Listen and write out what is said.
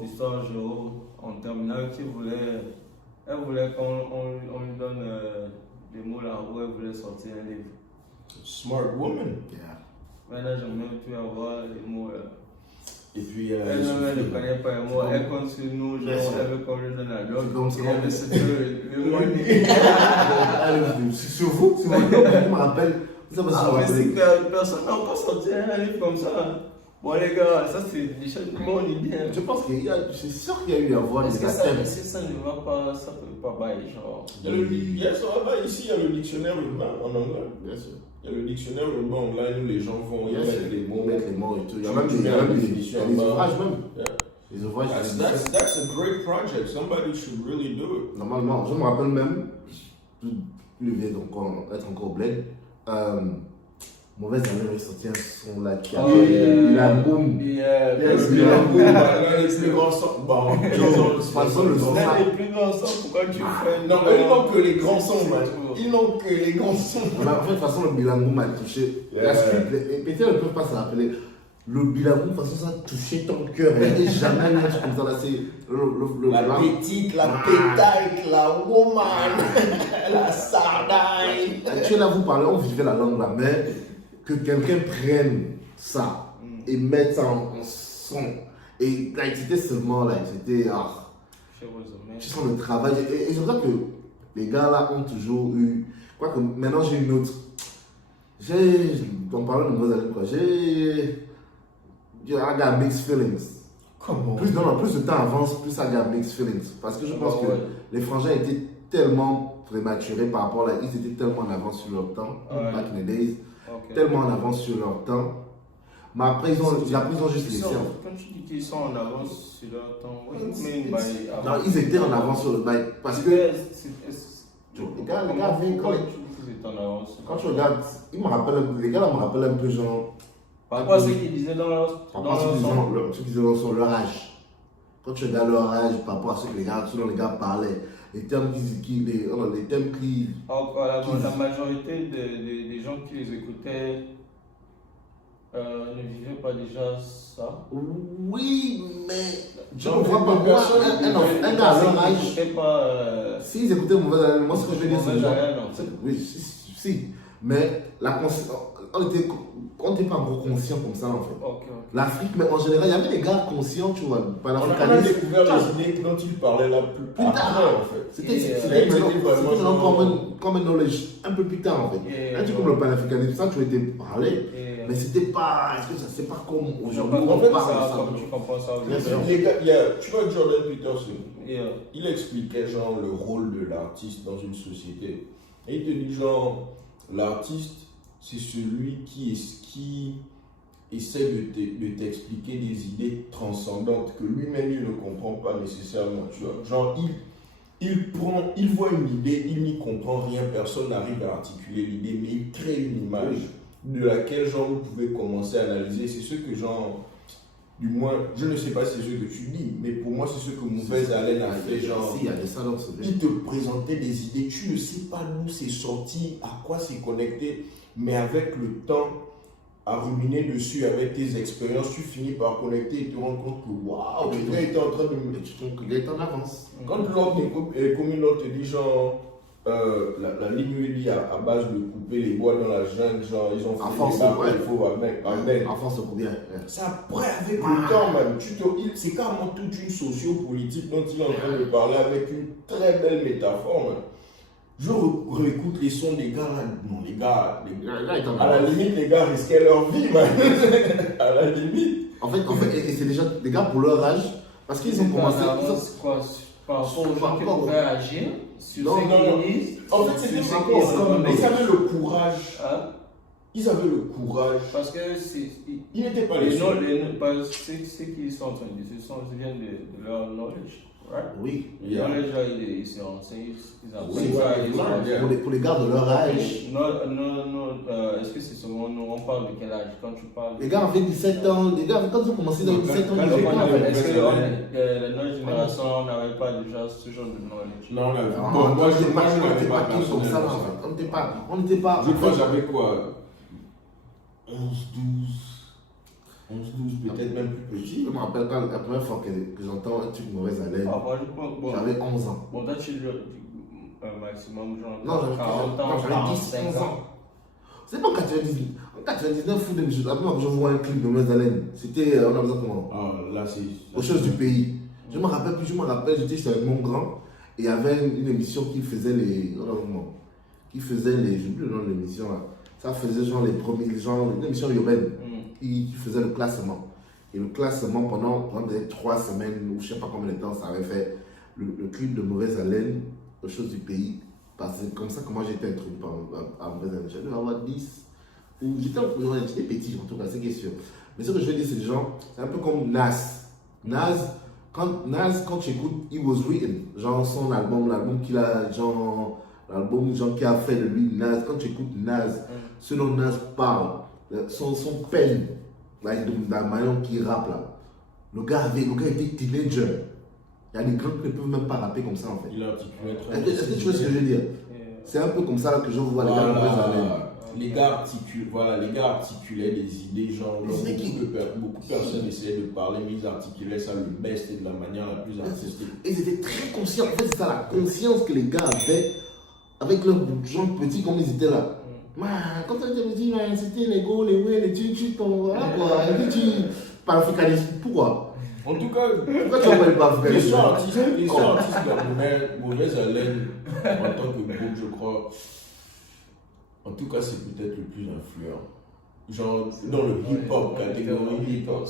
prof d'histoire géo en terminale elle voulait qu'on lui donne des mots là où elle voulait sortir un livre. Smart woman. Yeah. Maintenant, j'aime même plus avoir les mots là. Et puis, Elle ne connaît pas les mots, elle compte sur nous, genre, elle veut qu'on lui donne la doc. C'est Elle veut se faire le money. Sur vous, je me rappelle. Ça va Ah, mais c'est que personne n'a pas sorti un livre comme ça. Bon, les gars, ça c'est déjà une bonne idée. Je pense qu'il y a, je suis sûr qu'il y a eu à voir Est-ce des que ça, attempts. si ça ne va pas, ça peut pas bailler, genre. il y a ça là-bas, ici, il y a le dictionnaire urbain en anglais. Bien sûr. Il y a le dictionnaire urbain online où les gens vont y mettre les mots. Mettre les mots et tout. Il y a Tu même mets la définition des en bas. ouvrages même. Yeah. Les ouvrages. That's a great project. Somebody should really do it. Normalement, je me rappelle même, plus vieux être encore bled, Mauvaise Allure est sorti un son là qui a Il a boum. Les plus grands sons. Bon, Le son là. Les plus grands sons, pourquoi tu fais. non, eux, ils n'ont que les grands sons, man. Ils n'ont que les grands sons. En fait, de toute façon, le bilango m'a touché. La suite, les pétés ne peuvent pas se rappeler. Le bilango, de toute façon, ça a touché ton cœur. Il n'y a jamais un truc comme ça. Là, c'est La petite, la pétaille, la woman, la sardine. Tu es là, vous parlez, on vivait la langue là, mais que quelqu'un prenne ça et mette ça en son. Et là, c'était seulement là, c'était. Tu sens le travail. Et c'est vrai que les gars là ont toujours eu. Quoique maintenant j'ai une autre. En parlant de Mauvaise Allure, I got mixed feelings. Comment? Plus le temps avance, plus I got mixed feelings. Parce que je pense que les frangins étaient tellement prématurés par rapport à. Ils étaient tellement en avance sur leur temps, back in the days. Tellement en avance sur leur temps. Mais après, ils ont juste laissé. Quand tu dis qu'ils sont en avance sur leur temps, non, ils étaient en avance sur le bail. Parce que. Les gars viennent quand tu regardes, les gars là me rappellent un peu genre. Par rapport à ce qu'ils disaient dans leur son. Ce qu'ils disaient dans son leur âge. Quand tu regardes leur âge par rapport à ce que les gars parlaient, les termes qui. La majorité des gens qui les écoutaient ne vivaient pas déjà ça. Oui, mais je ne vois pas moi, un gars à leur âge. S'ils écoutaient Mauvaise Allure, moi ce que je veux dire c'est oui, si. Mais on n'était pas encore conscients comme ça en fait. L'Afrique, mais en général, il y avait des gars conscients, tu vois, on a découvert les idées dont ils parlaient là plus tard en fait. C'était vraiment comme un knowledge un peu plus tard en fait. Un truc comme le panafricanisme, ça tu étais parlé, mais c'était pas, c'est pas comme aujourd'hui on parle de ça. Tu comprends ça. Les gars, tu vois Jordan Peterson, il expliquait genre le rôle de l'artiste dans une société. Et il te dit genre, l'artiste, c'est celui qui essaie de t'expliquer des idées transcendantes que lui-même il ne comprend pas nécessairement, tu vois. Genre, il voit une idée, il n'y comprend rien, personne n'arrive à articuler l'idée, mais il crée une image de laquelle, genre, vous pouvez commencer à analyser. C'est ce que, genre, du moins, je ne sais pas si c'est ce que tu dis, mais pour moi, c'est ce que Mauvaise Allure a fait, genre, il y a des salons, il te présentait des idées, tu ne sais pas d'où c'est sorti, à quoi c'est connecté, mais avec le temps, à ruminer dessus avec tes expériences, tu finis par connecter et te rendre compte que waouh, le gars était en train de me. Il est en avance. Quand l'ordre communaux te dit genre, la ligne lui dit à base de couper les bois dans la jungle, genre ils ont fait des barres, il faut en France, c'est combien? Ça après avec le temps, man, c'est carrément toute une sociopolitique dont il est en train de parler avec une très belle métaphore, man. Je réécoute les sons des gars là. Non, les gars, à la limite, les gars risquaient leur vie, man. À la limite. En fait, et c'est déjà des gars pour leur âge, parce qu'ils ont commencé. Par rapport aux gens qui pouvaient agir sur ce qu'ils disent. En fait, c'était comme ils avaient le courage. Ils avaient le courage. Parce que ils n'étaient pas les seuls. Ce qu'ils sont en train de dire, ce vient de leur knowledge. Right? Oui. Les gens, ils se renseignent, pour les gars de leur âge. Est-ce que c'est seulement nous, on parle de quel âge quand tu parles? Les gars avaient 17 ans, les gars, quand ils ont commencé dans 17 ans, est-ce que notre génération n'avait pas déjà ce genre de knowledge? Non, moi je n'étais pas comme ça, on n'était pas. Je crois que j'avais quoi? 11, 12. 11-12, peut-être même plus petit. Je me rappelle quand la première fois que j'entends un truc mauvaise haleine, Ah, moi, je pense. Bon, j'avais 11 ans. bon, toi, tu es un maximum, genre. Non, j'avais 40 ans, 10, 11 ans. C'est pas en 99. En 99, la première fois que je vois un clip de mauvaise haleine, c'était, on a besoin comment Ah, là, c'est. Aux choses du pays. Je me rappelle plus, j'étais chez mon grand et il y avait une émission qui faisait les. Qui faisait les. Je n'oublie le nom de l'émission là. Ça faisait genre les premiers. Genre une émission urbaine qui faisait le classement. Et le classement pendant des 3 semaines ou je sais pas combien de temps ça avait fait le clip de mauvaise haleine aux choses du pays. Parce que comme ça que moi j'étais introduit à mauvaise haleine. J'allais avoir 10. J'étais petit en tout cas, c'est question. Mais ce que je veux dire, c'est des gens, c'est un peu comme Nas. Nas, quand tu écoutes It Was Written, genre son album, l'album qu'il a, genre, l'album genre qui a fait de lui, Nas, quand tu écoutes Nas, ce dont Nas parle, son peine, de la manière qu'il rappe là, le gars était teenager. Il y a des grands qui ne peuvent même pas rapper comme ça en fait. Il a articulé très Est-ce que tu vois ce que je veux dire? C'est un peu comme ça là, que je vois les gars de mauvaise haleine. Les gars articulaient des idées, genre, beaucoup de personnes essayaient de parler, mais ils articulaient ça le best et de la manière la plus artistique. Et ils étaient très conscients, en fait, c'est ça la conscience que les gars avaient avec leurs gens petits comme ils étaient là. Quand on était petit, c'était les go, les ouais, les tu voilà quoi. Et puis tu panafricanisme, pourquoi? En tout cas, pourquoi tu appelles pas africanisme? L'histoire artiste de mauvaise haleine en tant que groupe, je crois. En tout cas, c'est peut-être le plus influent. Genre, dans le hip-hop, catégorie hip-hop.